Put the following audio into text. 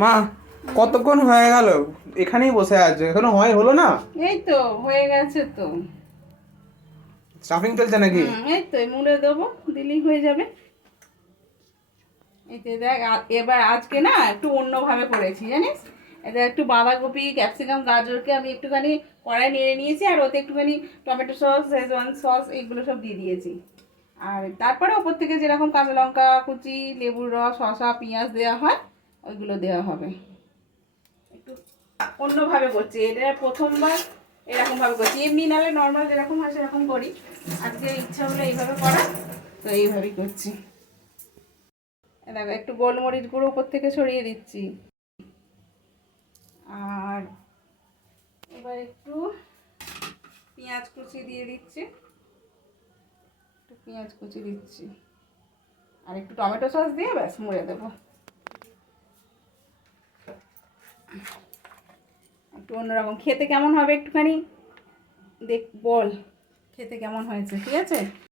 মা কতক্ষণ হয়ে গেল এখানেই বসে আছে, এখনো হলো না? এই তো হয়ে গেছে তো। স্টাফিং চলছে নাকি? এই তো মুড়ে দেবো, দিলেই হয়ে যাবে। এই তো দেখ, এবার আজকে না একটু অন্যভাবে করেছি জানিস। এটা একটু বাঁধাকপি, ক্যাপসিকাম, গাজরকে আমি একটুখানি কড়াই নেড়ে নিয়েছি, আর ওতে একটুখানি টমেটো সস, শেজওয়ান সস এইগুলো সব দিয়ে দিয়েছি। আর তারপরে ওপর থেকে যেরকম কাঁচা লঙ্কা কুচি, লেবুর রস, শসা, পেঁয়াজ দেওয়া হয় ওইগুলো দেওয়া হবে। একটু অন্যভাবে করছি, এটা প্রথমবার এরকমভাবে করছি। এমনি নাহলে নর্মাল যেরকম হয় সেরকম করি, আজকে ইচ্ছা হলো এইভাবে করা, তো এইভাবেই করছি। দেখো একটু গোলমরিচ গুঁড়ো উপর থেকে ছড়িয়ে দিচ্ছি। আর এবার একটু পেঁয়াজ কুচি দিয়ে দিচ্ছি, একটু পেঁয়াজ কুচি দিচ্ছি, আর একটু টমেটো সস দিয়ে ব্যাস মুড়ে দেবো। একটু অন্যরকম খেতে কেমন হবে একটুখানি দেখ, বল খেতে কেমন হয়েছে, ঠিক আছে?